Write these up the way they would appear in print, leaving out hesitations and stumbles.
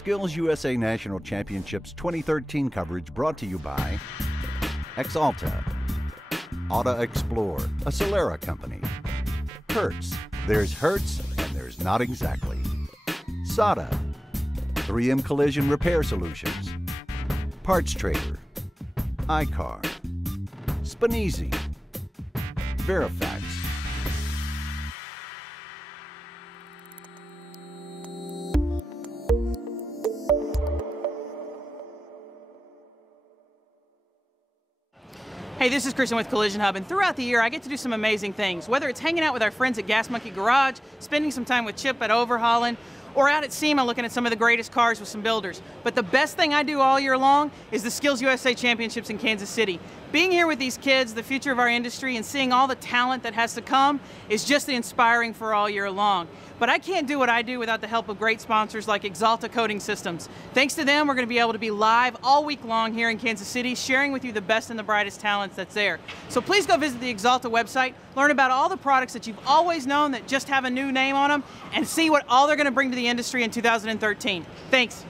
SkillsUSA National Championships 2013 coverage brought to you by Axalta, Auto Explore, a Solera company, Hertz, there's Hertz and there's not exactly, SATA, 3M Collision Repair Solutions, Parts Trader, iCar, Spaneezy, Verifax. Hey, this is Kristen with Collision Hub, and throughout the year I get to do some amazing things, whether it's hanging out with our friends at Gas Monkey Garage, spending some time with Chip at Overhauling, or out at SEMA looking at some of the greatest cars with some builders. But the best thing I do all year long is the SkillsUSA Championships in Kansas City. Being here with these kids, the future of our industry, and seeing all the talent that has to come is just inspiring for all year long. But I can't do what I do without the help of great sponsors like Axalta Coating Systems. Thanks to them, we're going to be able to be live all week long here in Kansas City, sharing with you the best and the brightest talents that's there. So please go visit the Axalta website, learn about all the products that you've always known that just have a new name on them, and see what all they're going to bring to the industry in 2013. Thanks.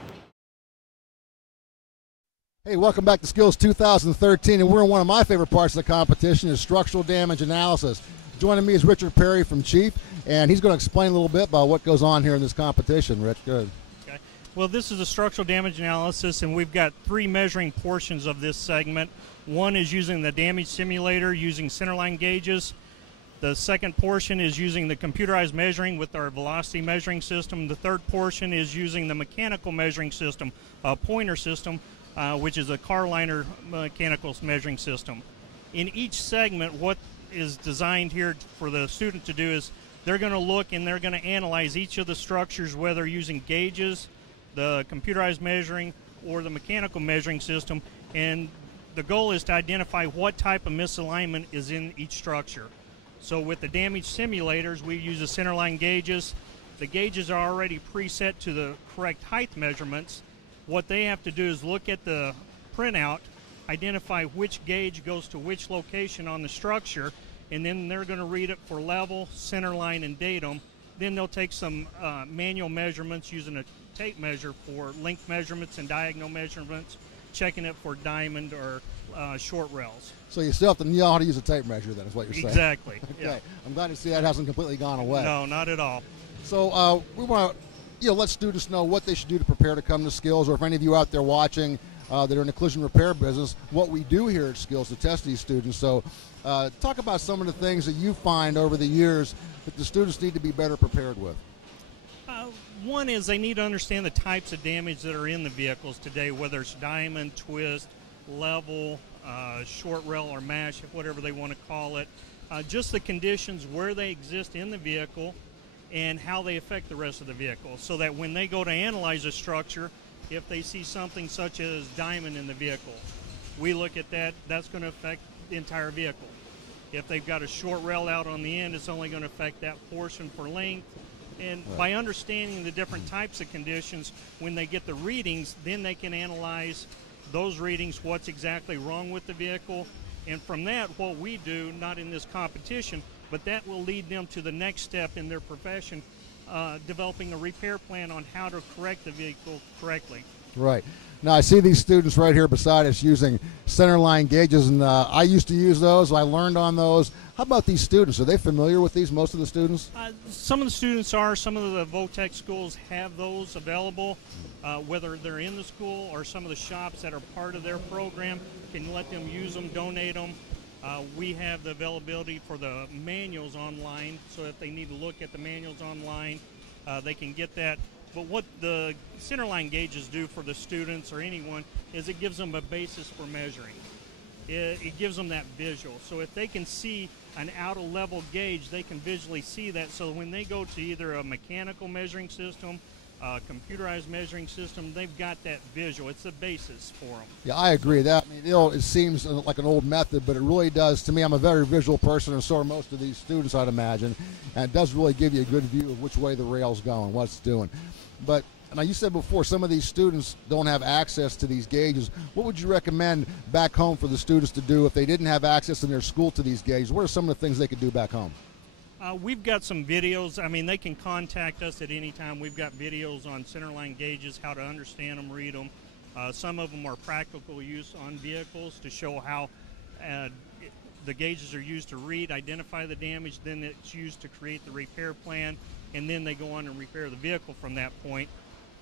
Hey, welcome back to Skills 2013, and we're in one of my favorite parts of the competition, is structural damage analysis. Joining me is Richard Perry from Chief, and he's going to explain a little bit about what goes on here in this competition. Rich, good. Okay. Well, this is a structural damage analysis, and we've got three measuring portions of this segment. One is using the damage simulator using centerline gauges. The second portion is using the computerized measuring with our velocity measuring system. The third portion is using the mechanical measuring system, a pointer system, which is a car liner mechanical measuring system. In each segment, what is designed here for the student to do is they're going to look and they're going to analyze each of the structures, whether using gauges, the computerized measuring, or the mechanical measuring system, and the goal is to identify what type of misalignment is in each structure. So with the damage simulators, we use the centerline gauges. The gauges are already preset to the correct height measurements. What they have to do is look at the printout, identify which gauge goes to which location on the structure, and then they're going to read it for level, centerline, and datum. Then they'll take some manual measurements using a tape measure for length measurements and diagonal measurements, checking it for diamond or short rails. So you still have to know how to use a tape measure, then, is what you're saying. Exactly. Okay. Yeah. I'm glad to see that hasn't completely gone away. No, not at all. So we want to let students know what they should do to prepare to come to Skills, or if any of you out there watching that are in the collision repair business, what we do here at Skills to test these students. So talk about some of the things that you find over the years that the students need to be better prepared with. One is they need to understand the types of damage that are in the vehicles today, whether it's diamond, twist, level, short rail, or mash, whatever they want to call it. Just the conditions where they exist in the vehicle and how they affect the rest of the vehicle, so that when they go to analyze a structure, if they see something such as diamond in the vehicle, we look at that, that's going to affect the entire vehicle. If they've got a short rail out on the end, it's only going to affect that portion for length. And by understanding the different types of conditions, when they get the readings, then they can analyze those readings, what's exactly wrong with the vehicle. And from that, what we do, not in this competition, but that will lead them to the next step in their profession, developing a repair plan on how to correct the vehicle correctly. Right. Now I see these students right here beside us using centerline gauges, and I used to use those. I learned on those. How about these students? Are they familiar with these, most of the students? Some of the students are. Some of the Votech schools have those available, whether they're in the school or some of the shops that are part of their program can let them use them, donate them. We have the availability for the manuals online, so if they need to look at the manuals online, they can get that. But what the centerline gauges do for the students or anyone is it gives them a basis for measuring. It gives them that visual. So if they can see an out-of-level gauge, they can visually see that. So when they go to either a mechanical measuring system, computerized measuring system, they've got that visual. It's the basis for them. Yeah, I agree. That, I mean, it seems like an old method, but it really does. To me, I'm a very visual person, and so are most of these students, I'd imagine. And it does really give you a good view of which way the rail's going, what it's doing. But now you said before, some of these students don't have access to these gauges. What would you recommend back home for the students to do if they didn't have access in their school to these gauges? What are some of the things they could do back home? We've got some videos. I mean, they can contact us at any time. We've got videos on centerline gauges, how to understand them, read them. Some of them are practical use on vehicles to show how the gauges are used to read, identify the damage, then it's used to create the repair plan, and then they go on and repair the vehicle from that point.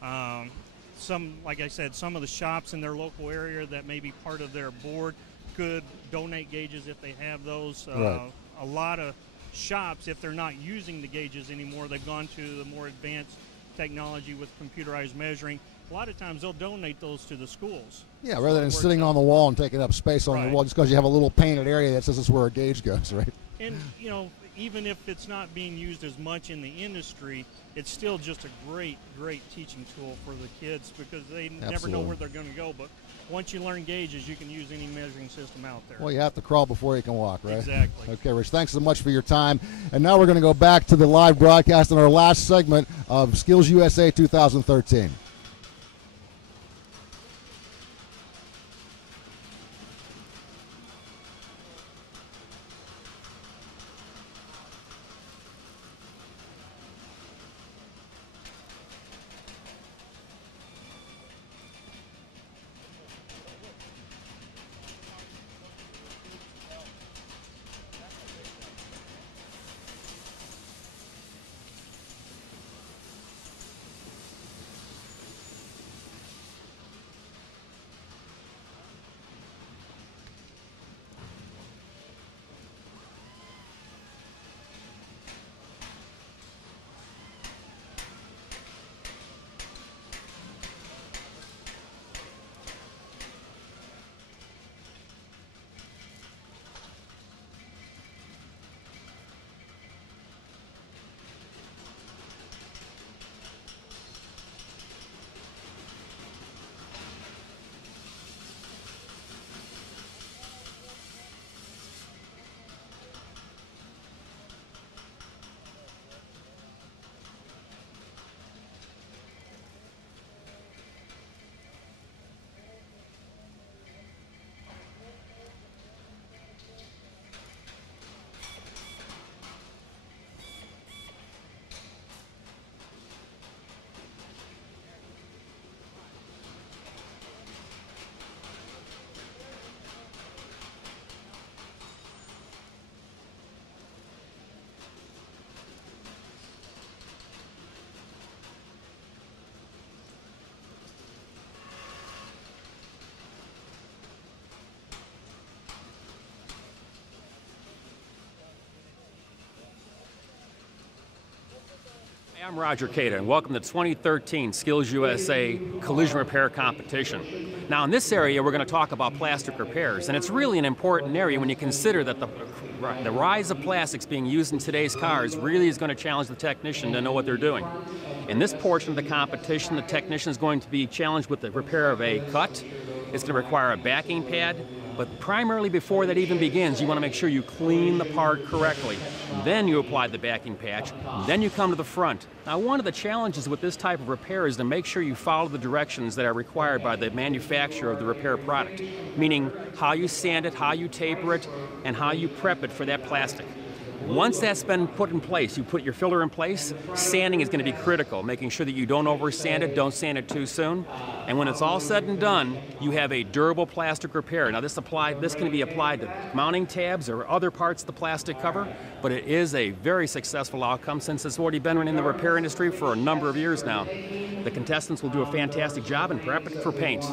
Like I said, some of the shops in their local area that may be part of their board could donate gauges if they have those. Right. A lot of shops, if they're not using the gauges anymore, they've gone to the more advanced technology with computerized measuring. A lot of times they'll donate those to the schools. Yeah, rather than sitting on the wall and taking up space on the wall just because you have a little painted area that says this is where a gauge goes, right? And, you know, even if it's not being used as much in the industry, it's still just a great, great teaching tool for the kids because they never know where they're going to go. But once you learn gauges, you can use any measuring system out there. Well, you have to crawl before you can walk, right? Exactly. Okay, Rich, thanks so much for your time. And now we're going to go back to the live broadcast in our last segment of Skills USA 2013. I'm Roger Cada, and welcome to the 2013 Skills USA Collision Repair Competition. Now in this area we're going to talk about plastic repairs, and it's really an important area when you consider that the rise of plastics being used in today's cars really is going to challenge the technician to know what they're doing. In this portion of the competition, the technician is going to be challenged with the repair of a cut. It's going to require a backing pad, but primarily before that even begins, you want to make sure you clean the part correctly. Then you apply the backing patch, then you come to the front. Now one of the challenges with this type of repair is to make sure you follow the directions that are required by the manufacturer of the repair product, meaning how you sand it, how you taper it, and how you prep it for that plastic. Once that's been put in place, you put your filler in place, sanding is going to be critical, making sure that you don't over sand it, don't sand it too soon. And when it's all said and done, you have a durable plastic repair. Now this can be applied to mounting tabs or other parts of the plastic cover, but it is a very successful outcome since it's already been in the repair industry for a number of years now. The contestants will do a fantastic job and prep it for paint.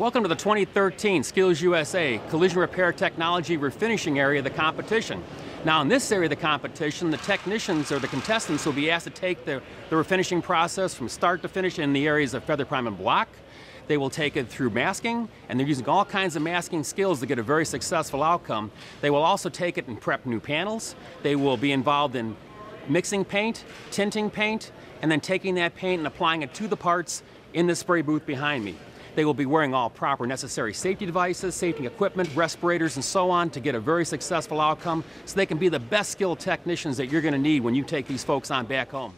Welcome to the 2013 SkillsUSA Collision Repair Technology Refinishing area of the competition. Now in this area of the competition, the technicians or the contestants will be asked to take the refinishing process from start to finish in the areas of feather prime and block. They will take it through masking, and they're using all kinds of masking skills to get a very successful outcome. They will also take it and prep new panels. They will be involved in mixing paint, tinting paint, and then taking that paint and applying it to the parts in the spray booth behind me. They will be wearing all proper necessary safety devices, safety equipment, respirators, and so on to get a very successful outcome so they can be the best skilled technicians that you're going to need when you take these folks on back home.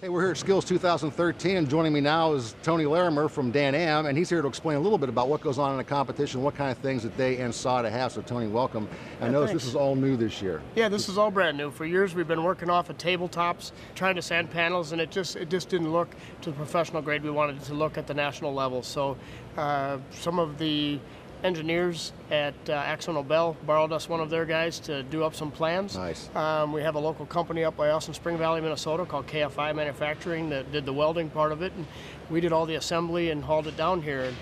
Hey, we're here at Skills 2013, and joining me now is Tony Larimer from Dan-Am, and he's here to explain a little bit about what goes on in the competition, what kind of things that they and SATA have. So Tony, welcome. I notice this is all new this year. Yeah, this is all brand new. For years we've been working off of tabletops, trying to sand panels, and it just didn't look to the professional grade we wanted it to look at the national level. So some of the engineers at AkzoNobel borrowed us one of their guys to do up some plans. Nice. We have a local company up by us in Spring Valley, Minnesota called KFI Manufacturing that did the welding part of it, and we did all the assembly and hauled it down here and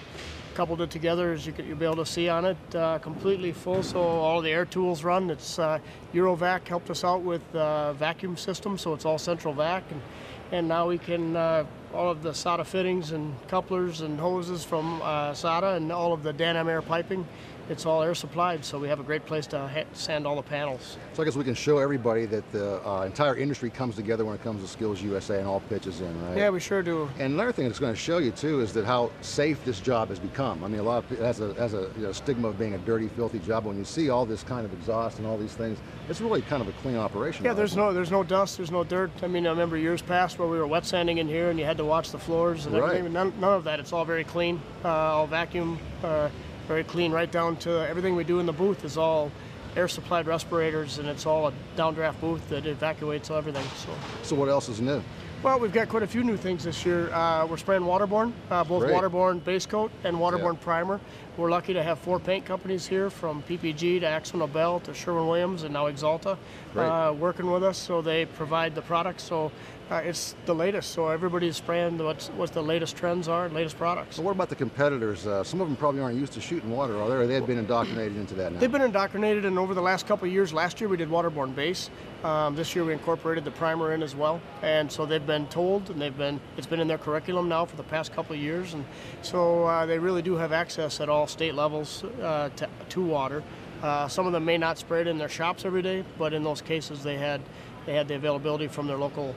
coupled it together, as you'll be able to see on it, completely full, so all the air tools run. It's Eurovac helped us out with vacuum system, so it's all central vac, and now we can all of the SATA fittings and couplers and hoses from SATA and all of the Dan-Am air piping, it's all air supplied, so we have a great place to sand all the panels. So I guess we can show everybody that the entire industry comes together when it comes to Skills USA and all pitches in, right? Yeah, we sure do. And another thing it's going to show you too is that how safe this job has become. I mean, a lot of it has a stigma of being a dirty, filthy job. But when you see all this kind of exhaust and all these things, it's really kind of a clean operation. Yeah, there's no dust, there's no dirt. I mean, I remember years past where we were wet sanding in here and you had to watch the floors and everything. None of that. It's all very clean, all vacuum. Very clean, right down to everything we do in the booth is all air supplied respirators, and it's all a downdraft booth that evacuates everything. So what else is new? Well, we've got quite a few new things this year. We're spraying waterborne, both waterborne base coat and waterborne primer. We're lucky to have 4 paint companies here, from PPG to AkzoNobel to Sherwin-Williams and now Axalta, working with us, so they provide the products. So it's the latest, so everybody's spraying what the latest trends are, latest products. So what about the competitors? Some of them probably aren't used to shooting water, are they? Or they've been indoctrinated into that now? They've been indoctrinated, and over the last couple of years, last year we did waterborne base. This year we incorporated the primer in as well, and so they've been told, and it's been in their curriculum now for the past couple of years, and so they really do have access at all state levels to water. Some of them may not spray it in their shops every day, but in those cases they had the availability from their local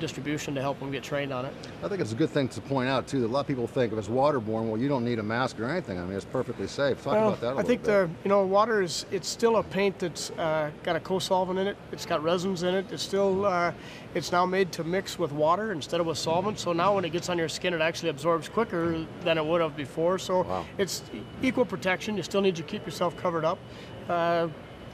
distribution to help them get trained on it. I think it's a good thing to point out too that a lot of people think if it's waterborne, well, you don't need a mask or anything. I mean, it's perfectly safe. Talk about that a little bit. I think water it's still a paint that's got a co-solvent in it. It's got resins in it. It's still it's now made to mix with water instead of with solvent. So now when it gets on your skin, it actually absorbs quicker than it would have before. So it's equal protection. You still need to keep yourself covered up.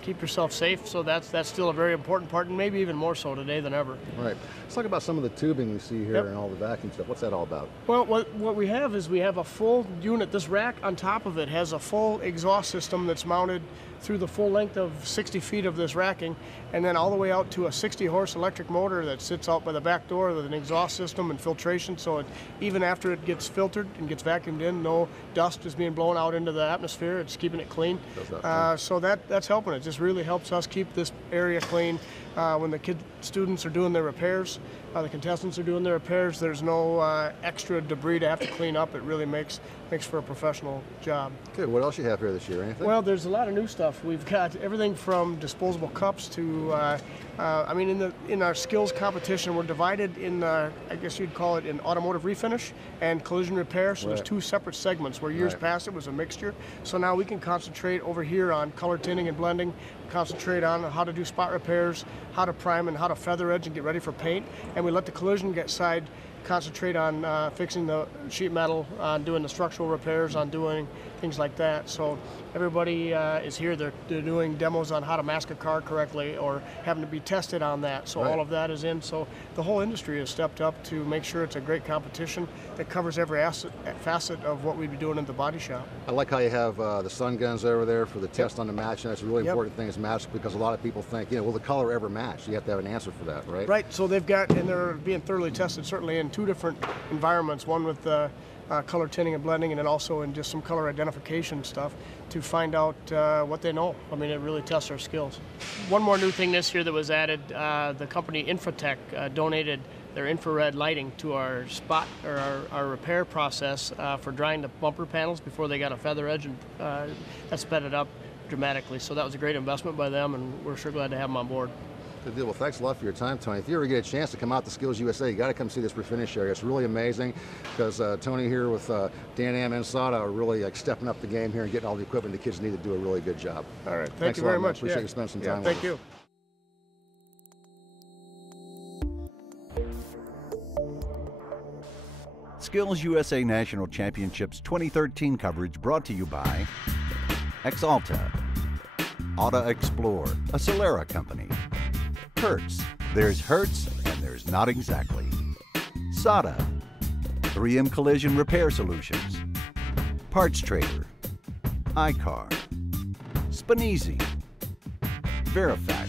Keep yourself safe, so that's still a very important part, and maybe even more so today than ever. Right. Let's talk about some of the tubing we see here and all the vacuum stuff. What's that all about? Well, what we have is we have a full unit. This rack on top of it has a full exhaust system that's mounted through the full length of 60 feet of this racking, and then all the way out to a 60-horse electric motor that sits out by the back door with an exhaust system and filtration, so even after it gets filtered and gets vacuumed in, no dust is being blown out into the atmosphere. It's keeping it clean. So that's helping. It just really helps us keep this area clean. When the students are doing their repairs, the contestants are doing their repairs, there's no extra debris to have to clean up. It really makes makes for a professional job. Good. What else you have here this year? Anything? Well, there's a lot of new stuff. We've got everything from disposable cups to, I mean, in our skills competition, we're divided in, I guess you'd call it, in automotive refinish and collision repair. So there's two separate segments where years past it was a mixture. So now we can concentrate over here on color tinting and blending, concentrate on how to do spot repairs, how to prime and how to feather edge and get ready for paint. And we let the collision side concentrate on fixing the sheet metal, on doing the structural repairs, on doing things like that. So everybody is here. They're doing demos on how to mask a car correctly or having to be tested on that. So all of that is in. So the whole industry has stepped up to make sure it's a great competition that covers every facet of what we'd be doing in the body shop. I like how you have the sun guns over there for the test on the match. And that's a really important thing is match, because a lot of people think, will the color ever match? You have to have an answer for that, right? Right. So they've got, and they're being thoroughly tested, certainly in two different environments, one with color tinting and blending, and then also in just some color identification stuff to find out what they know. I mean, it really tests our skills. One more new thing this year that was added, the company Infotech donated their infrared lighting to our spot, or our repair process for drying the bumper panels before they got a feather edge, and that sped it up dramatically. So that was a great investment by them, and we're sure glad to have them on board. Good deal. Well, thanks a lot for your time, Tony. If you ever get a chance to come out to Skills USA, you got to come see this Refinish area. It's really amazing, because Tony here with Dan Am and Sada are really stepping up the game here and getting all the equipment the kids need to do a really good job. All right. Thank you very much. Appreciate you spending some time with us. Thank you. Skills USA National Championships 2013 coverage brought to you by Axalta, Auto Explore, a Solera company. Hertz, there's Hertz and there's not exactly. Sada, 3M Collision Repair Solutions. Parts Trader, iCar, Spaneezy, Verifax,